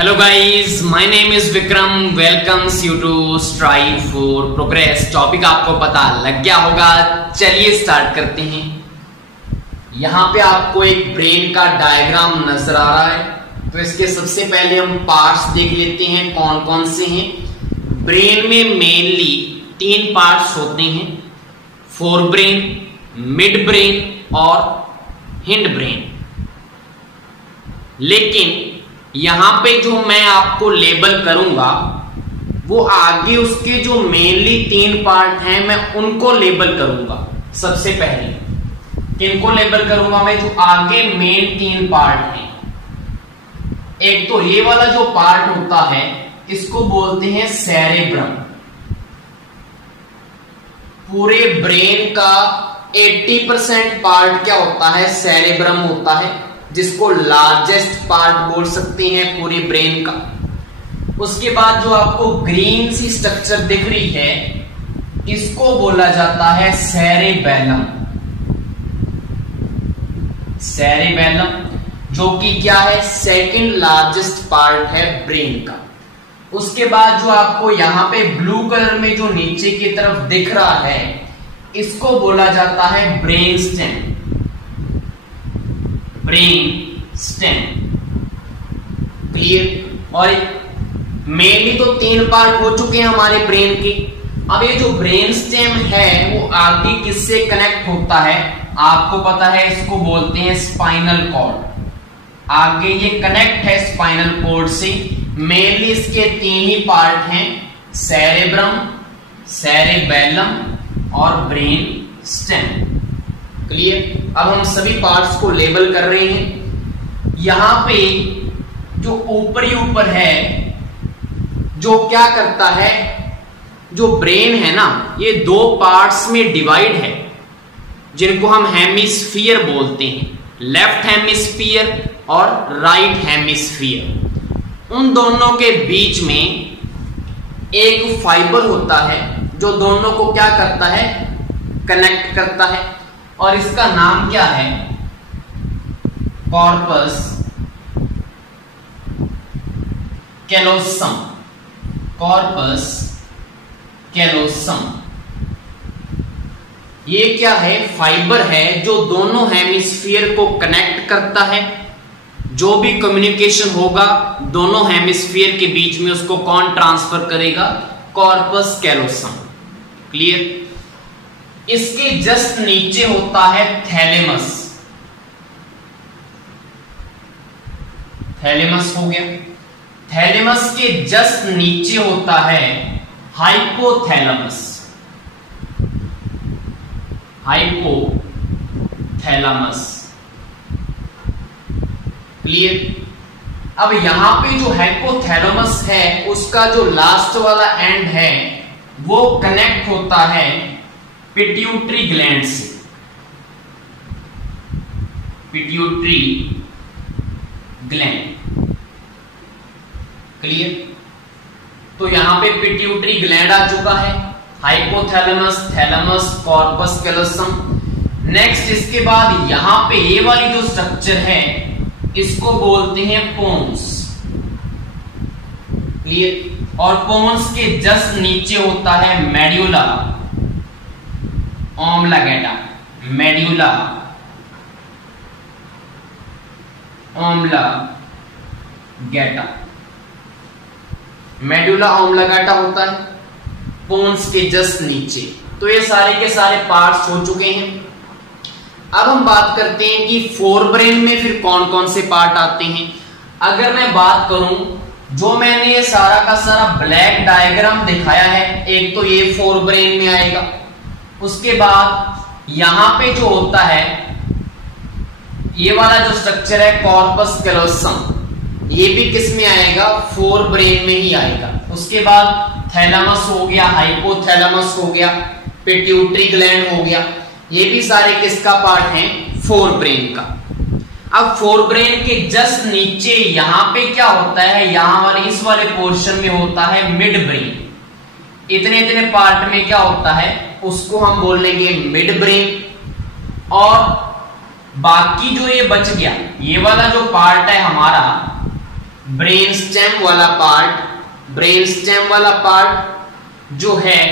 Hello guys, my name is Vikram. Welcomes you to Strive for Progress. Topic आपको पता लग गया होगा, चलिए स्टार्ट करते हैं। यहाँ पे आपको एक ब्रेन का डायग्राम नजर आ रहा है, तो इसके सबसे पहले हम पार्ट्स देख लेते हैं कौन कौन से हैं। ब्रेन में मेनली 3 पार्ट्स होते हैं, फोर ब्रेन, मिड ब्रेन और हिंड ब्रेन। लेकिन यहां पे जो मैं आपको लेबल करूंगा वो आगे उसके जो मेनली 3 पार्ट हैं मैं उनको लेबल करूंगा। सबसे पहले किनको लेबल करूंगा मैं, जो आगे मेन 3 पार्ट हैं। एक तो ये वाला जो पार्ट होता है इसको बोलते हैं सेरेब्रम। पूरे ब्रेन का 80% पार्ट क्या होता है, सेरेब्रम होता है, जिसको लार्जेस्ट पार्ट बोल सकते हैं पूरे ब्रेन का। उसके बाद जो आपको ग्रीन सी स्ट्रक्चर दिख रही है इसको बोला जाता है सेरेबेलम। सेरेबेलम जो कि क्या है, सेकंड लार्जेस्ट पार्ट है ब्रेन का। उसके बाद जो आपको यहां पे ब्लू कलर में जो नीचे की तरफ दिख रहा है इसको बोला जाता है brain stem. Brain stem clear. और मेनली तो 3 पार्ट हो चुके हैं हमारे ब्रेन के। अब ये जो ब्रेन स्टेम है वो आगे किससे कनेक्ट होता है आपको पता है, इसको बोलते हैं स्पाइनल कॉर्ड। आगे ये कनेक्ट है स्पाइनल कॉर्ड से। मेनली इसके 3 ही पार्ट हैं, सेरेब्रम, सेरेबेलम और ब्रेन स्टेम। क्लियर। अब हम सभी पार्ट्स को लेबल कर रहे हैं। यहां पे जो ऊपर है जो क्या करता है, जो ब्रेन है ना ये 2 पार्ट्स में डिवाइड है जिनको हम हेमिस्फीयर बोलते हैं, लेफ्ट हेमिस्फीयर और राइट हेमिस्फीयर। उन दोनों के बीच में एक फाइबर होता है जो दोनों को क्या करता है, कनेक्ट करता है, और इसका नाम क्या है, कॉर्पस कैलोसम। कॉर्पस कैलोसम ये क्या है, फाइबर है जो दोनों हेमिस्फीयर को कनेक्ट करता है। जो भी कम्युनिकेशन होगा दोनों हेमिस्फीयर के बीच में उसको कौन ट्रांसफर करेगा, कॉर्पस कैलोसम। क्लियर। इसके जस्ट नीचे होता है थैलेमस। थैलेमस हो गया। थैलेमस के जस्ट नीचे होता है हाइपोथैलेमस। Hypothalamus clear. अब यहां पे जो हाइपोथैलेमस है उसका जो लास्ट वाला एंड है वो कनेक्ट होता है पिट्यूटरी ग्लैंड से। Pituitary gland clear. तो यहां पे पिट्यूटरी ग्लैंड आ चुका है, hypothalamus, thalamus, corpus callosum. Next इसके बाद यहां पे ये वाली जो स्ट्रक्चर है इसको बोलते हैं पोन्स। क्लियर। और पोन्स के जस्ट नीचे होता है medulla oblongata. Medulla oblongata, medulla oblongata होता है पोन्स के जस्ट नीचे। तो ये सारे के सारे पार्ट्स हो चुके हैं। अब हम बात करते हैं कि फोर ब्रेन में फिर कौन कौन से पार्ट आते हैं। अगर मैं बात करूं, जो मैंने ये सारा का सारा ब्लैक डायग्राम दिखाया है, एक तो ये फोर ब्रेन में आएगा। उसके बाद यहां पे जो होता है ये वाला जो स्ट्रक्चर है कॉर्पस कैलोसम, ये भी किस में आएगा, फोर ब्रेन में ही आएगा। उसके बाद थैलेमस हो गया, हाइपोथैलेमस हो गया, पिट्यूटरी ग्लैंड हो गया, ये भी सारे किसका पार्ट हैं, फोर ब्रेन का। अब फोर ब्रेन के जस्ट नीचे यहां पे क्या होता है, यहां वाले इस वाले पोर्शन में होता है मिड ब्रेन। इतने इतने पार्ट में क्या होता है उसको हम बोल लेंगे मिड ब्रेन। और बाकी जो ये बच गया, ये वाला जो पार्ट है हमारा ब्रेनस्टेम वाला पार्ट जो है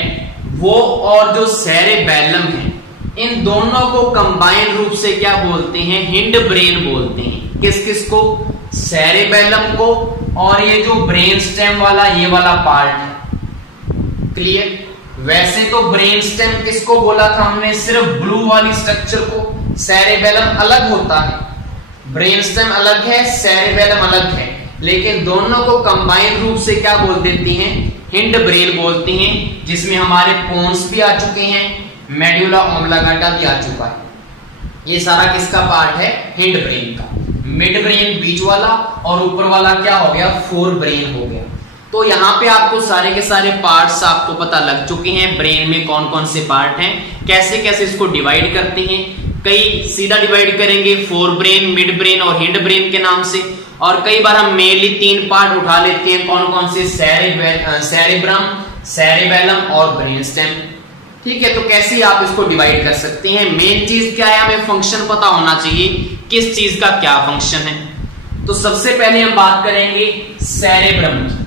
वो और जो सेरेबेलम है, इन दोनों को कंबाइन रूप से क्या बोलते हैं? हिंड ब्रेन बोलते हैं। किस किस को? सेरेबेलम को, और ये जो ब्रेनस्टेम वाला ये वाला पार्ट है। क्लियर? वैसे तो ब्रेनस्टेम किसको बोला था हमने? सिर्फ ब्लू वाली स्ट्रक्चर को। सेरेबेलम अलग होता है, ब्रेनस्टेम अलग है, सेरेबेलम अलग है, लेकिन दोनों को कंबाइन रूप से क्या बोल देती हैं? हिंड ब्रेन बोलती हैं, जिसमें हमारे पोन्स भी आ चुके हैं, मेडुला ऑब्लांगेटा भी आ चुका है। ये सारा किसका पार्ट है? हिंड ब्रेन का। मिड ब्रेन बीच वाला, और ऊपर वाला क्या हो गया? फोर ब्रेन हो गया। तो यहाँ पे आपको सारे के सारे पार्ट्स आपको पता लग चुके हैं, ब्रेन में कौन कौन से पार्ट हैं, कैसे कैसे इसको डिवाइड करते हैं। कई सीधा डिवाइड करेंगे फोर ब्रेन, मिड ब्रेन और हिंड ब्रेन के नाम से, और कई बार हम मेनली 3 पार्ट उठा लेते हैं। कौन कौन से? सेरेब्रम, सेरेबेलम और ब्रेनस्टेम। ठीक है, तो कैसे आप इसको डिवाइड कर सकते हैं? मेन चीज क्या है? हमें फंक्शन पता होना चाहिए, किस चीज का क्या फंक्शन है। तो सबसे पहले हम बात करेंगे सेरेब्रम की।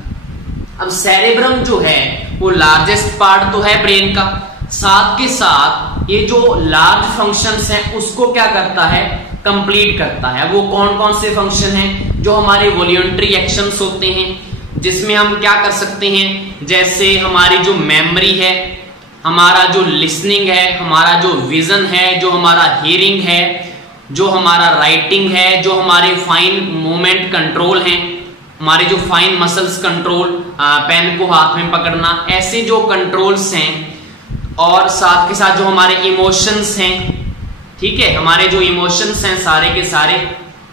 अब सेरेब्रम जो है वो लार्जेस्ट पार्ट तो है ब्रेन का, साथ के साथ ये जो लार्ज फंक्शंस हैं उसको क्या करता है? कंप्लीट करता है। वो कौन कौन से फंक्शन हैं? जो हमारे वॉल्यूंटरी एक्शंस होते हैं, जिसमें हम क्या कर सकते हैं? जैसे हमारी जो मेमोरी है, हमारा जो लिसनिंग है, हमारा जो विजन है, जो हमारा हियरिंग है, जो हमारा राइटिंग है, जो हमारे फाइन मूवमेंट कंट्रोल हैं, हमारे जो फाइन मसल्स कंट्रोल, पेन को हाथ में पकड़ना, ऐसे जो कंट्रोल्स हैं, और साथ के साथ जो हमारे इमोशंस हैं, ठीक है, हमारे जो इमोशंस हैं सारे के सारे,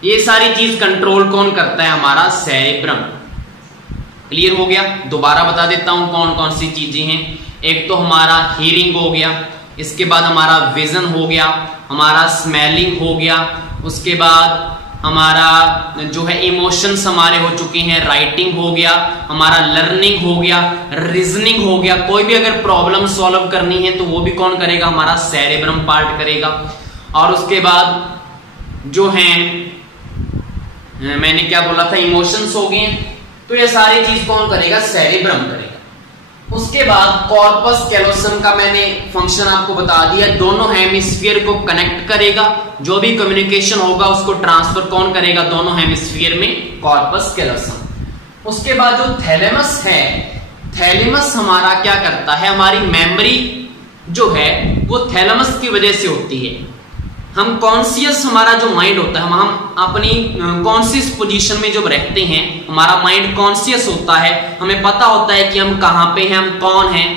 ये सारी चीज कंट्रोल कौन करता है? हमारा सेरेब्रम। क्लियर हो गया? दोबारा बता देता हूं कौन कौन सी चीजें हैं। एक तो हमारा हियरिंग हो गया, इसके बाद हमारा विजन हो गया, हमारा स्मेलिंग हो गया, उसके बाद हमारा जो है इमोशंस हमारे हो चुके हैं, राइटिंग हो गया, हमारा लर्निंग हो गया, रीजनिंग हो गया। कोई भी अगर प्रॉब्लम सॉल्व करनी है तो वो भी कौन करेगा? हमारा सेरेब्रम पार्ट करेगा। और उसके बाद जो है मैंने क्या बोला था? इमोशंस हो गए, तो ये सारी चीज कौन करेगा? सेरेब्रम करेगा। उसके बाद कॉर्पस कैलोसम का मैंने फंक्शन आपको बता दिया, दोनों हेमिस्फीयर को कनेक्ट करेगा, जो भी कम्युनिकेशन होगा उसको ट्रांसफर कौन करेगा? दोनों हेमिस्फीयर में कॉर्पस कैलोसम। उसके बाद जो थैलेमस है, थैलेमस हमारा क्या करता है? हमारी मेमोरी जो है वो थैलेमस की वजह से होती है। हम कॉन्शियस, हमारा जो माइंड होता है, हम अपनी कॉन्शियस पोजीशन में जब रहते हैं, हमारा माइंड कॉन्शियस होता है, हमें पता होता है कि हम कहाँ पे हैं, हम कौन हैं।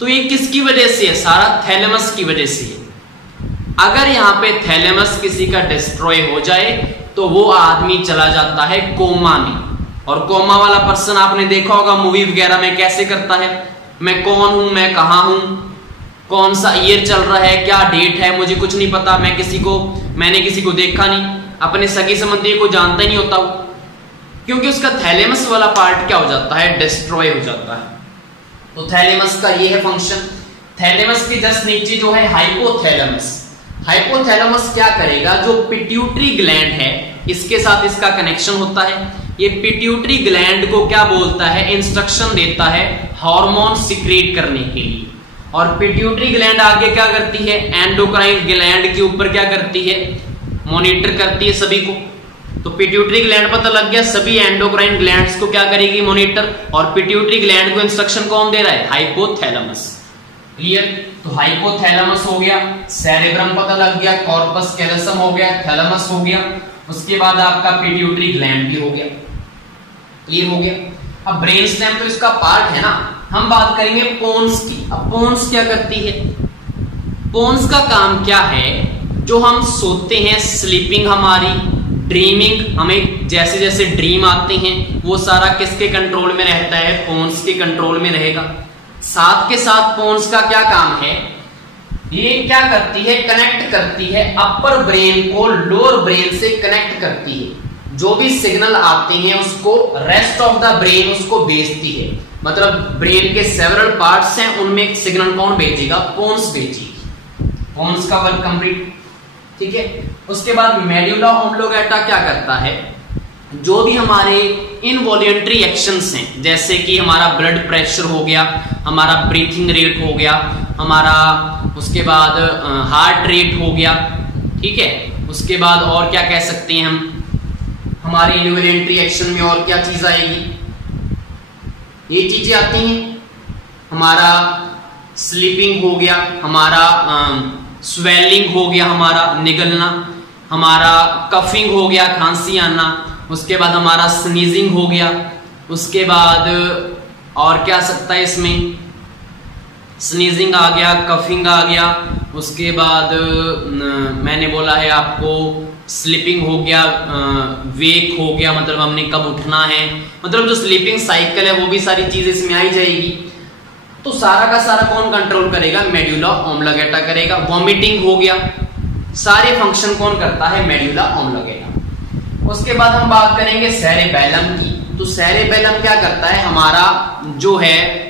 तो ये किसकी वजह से है? सारा थैलेमस की वजह से है। अगर यहाँ पे थैलेमस किसी का डिस्ट्रॉय हो जाए तो वो आदमी चला जाता है कोमा में। और कोमा वाला पर्सन आपने देखा होगा मूवी वगैरह में कैसे करता है, मैं कौन हूं, मैं कहाँ हूं, कौन सा ईयर चल रहा है, क्या डेट है, मुझे कुछ नहीं पता, मैंने किसी को देखा नहीं, अपने सगी संबंधी को जानता ही नहीं होता, क्योंकि उसका थैलेमस वाला पार्ट क्या हो जाता है? डिस्ट्रॉय हो जाता है। तो थैलेमस का ये है फंक्शन। थैलेमस के जस्ट नीचे जो है हाइपोथैलेमस। हाइपोथैलेमस क्या करेगा? जो पिट्यूटरी ग्लैंड है इसके साथ इसका कनेक्शन होता है। ये पिट्यूटरी ग्लैंड को क्या बोलता है? इंस्ट्रक्शन देता है हार्मोन सिक्रेट करने के लिए। और पिट्यूटरी ग्लैंड आगे क्या करती है? एंडोक्राइन ग्लैंड के ऊपर क्या करती है? मॉनिटर करती है सभी को। तो पिट्यूटरी ग्लैंड पता लग गया, सभी एंडोक्राइन ग्लैंड्स को क्या करेगी? मॉनिटर। और पिट्यूटरी ग्लैंड को इंस्ट्रक्शन कौन दे रहा है? हाइपोथैलेमस। क्लियर? तो हाइपोथैलेमस हो गया, सेरेब्रम पता लग गया, कॉर्पस कैलोसम हो गया, थैलेमस हो गया, उसके बाद आपका पिट्यूटरी ग्लैंड भी हो गया। क्लियर हो गया? अब ब्रेन स्टेम तो इसका पार्ट है ना। हम बात करेंगे पोन्स की। अब पोन्स क्या करती है? पोन्स का काम क्या है? जो हम सोते हैं, स्लीपिंग हमारी, ड्रीमिंग, हमें जैसे जैसे ड्रीम आते हैं वो सारा किसके कंट्रोल में रहता है? पोन्स के कंट्रोल में रहेगा। साथ के साथ पोन्स का क्या काम है? ये क्या करती है? कनेक्ट करती है अपर ब्रेन को लोअर ब्रेन से कनेक्ट करती है। जो भी सिग्नल आते हैं उसको रेस्ट ऑफ द ब्रेन उसको भेजती है। मतलब ब्रेन के सेवरल पार्ट्स हैं, उनमें एक सिग्नल कौन भेजेगा? पोन्स भेजेगी। पोन्स का वर्क कंप्लीट। ठीक है। उसके बाद मेडुला ऑब्लांगेटा क्या करता है? जो भी हमारे इनवॉल्यूंटरी एक्शंस हैं, जैसे कि हमारा ब्लड प्रेशर हो गया, हमारा ब्रीथिंग रेट हो गया, हमारा उसके बाद हार्ट रेट हो गया, ठीक है। उसके बाद और क्या कह सकते हैं हम, हमारे इनवॉल्यूंटरी एक्शन में और क्या चीज आएगी, ये चीजें आती हैं। हमारा स्लीपिंग हो गया, हमारा स्वेलिंग हो गया, हमारा निगलना, हमारा कफिंग हो गया, खांसी आना, उसके बाद हमारा स्नीजिंग हो गया, उसके बाद और क्या सकता है इसमें, स्नीजिंग आ गया, कफिंग आ गया, उसके बाद मैंने बोला है आपको स्लीपिंग हो गया, वेक हो गया, मतलब हमने कब उठना है, मतलब जो स्लीपिंग साइकिल है वो भी सारी चीजें इसमें आई जाएगी। तो सारा का सारा कौन कंट्रोल करेगा, मेडुला ऑब्लांगेटा करेगा। वॉमिटिंग हो गया, सारे फंक्शन कौन करता है, मेडुला ऑब्लांगेटा। उसके बाद हम बात करेंगे सेरेबेलम की। तो सेरेबेलम क्या करता है, हमारा जो है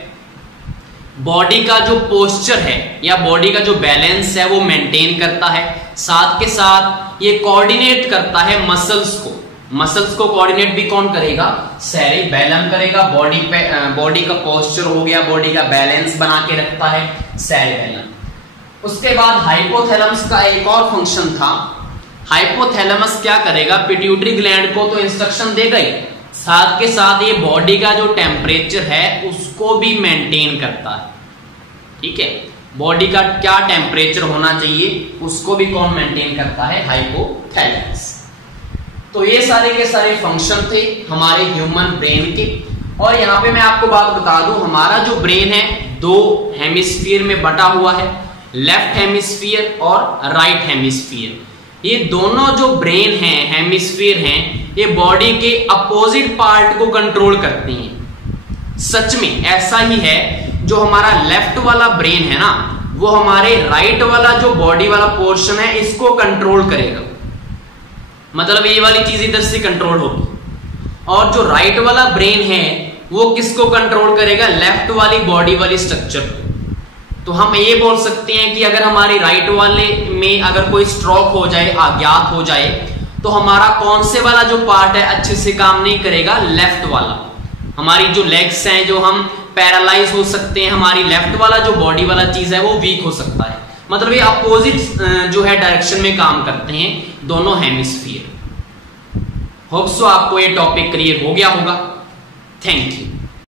बॉडी का जो पोस्चर है या बॉडी का जो बैलेंस है वो मेंटेन करता है, साथ के साथ ये कोऑर्डिनेट करता है मसल्स को। मसल्स को कोऑर्डिनेट भी कौन करेगा, सेरेबेलम करेगा। बॉडी का पोस्चर हो गया, बॉडी का बैलेंस बना के रखता है सेरेबेलम। उसके बाद हाइपोथैलेमस का एक और फंक्शन था। हाइपोथैलेमस क्या करेगा, पिट्यूटरी ग्लैंड को तो इंस्ट्रक्शन देगा ही, साथ के साथ ये बॉडी का जो टेम्परेचर है उसको भी मेंटेन करता है, ठीक है। बॉडी का क्या टेम्परेचर होना चाहिए उसको भी कौन मेंटेन करता है, हाइपोथैलेमस। तो ये सारे के सारे फंक्शन थे हमारे ह्यूमन ब्रेन के। और यहाँ पे मैं आपको बात बता दूं, हमारा जो ब्रेन है दो हेमिस्फीयर में बटा हुआ है, लेफ्ट हेमिस्फीयर और राइट हेमिस्फीयर। ये दोनों जो ब्रेन हैं, हेमिस्फीयर हैं, ये बॉडी के अपोजिट पार्ट को कंट्रोल करते हैं। सच में ऐसा ही है, जो हमारा लेफ्ट वाला ब्रेन है ना, वो हमारे राइट वाला जो बॉडी वाला पोर्शन है इसको कंट्रोल करेगा, मतलब ये वाली चीज इधर से कंट्रोल होगी। और जो राइट वाला ब्रेन है वो किसको कंट्रोल करेगा, लेफ्ट वाली बॉडी वाली स्ट्रक्चर को। तो हम ये बोल सकते हैं कि अगर हमारे राइट वाले में अगर कोई स्ट्रोक हो जाए, अज्ञात हो जाए, तो हमारा कौन से वाला जो पार्ट है अच्छे से काम नहीं करेगा, लेफ्ट वाला। हमारी जो लेग्स हैं, जो हम पैरालाइज हो सकते हैं, हमारी लेफ्ट वाला जो बॉडी वाला चीज है वो वीक हो सकता है। मतलब ये अपोजिट जो है डायरेक्शन में काम करते हैं दोनों हेमिस्फीयर। होप सो आपको ये टॉपिक क्लियर हो गया होगा। Thank you.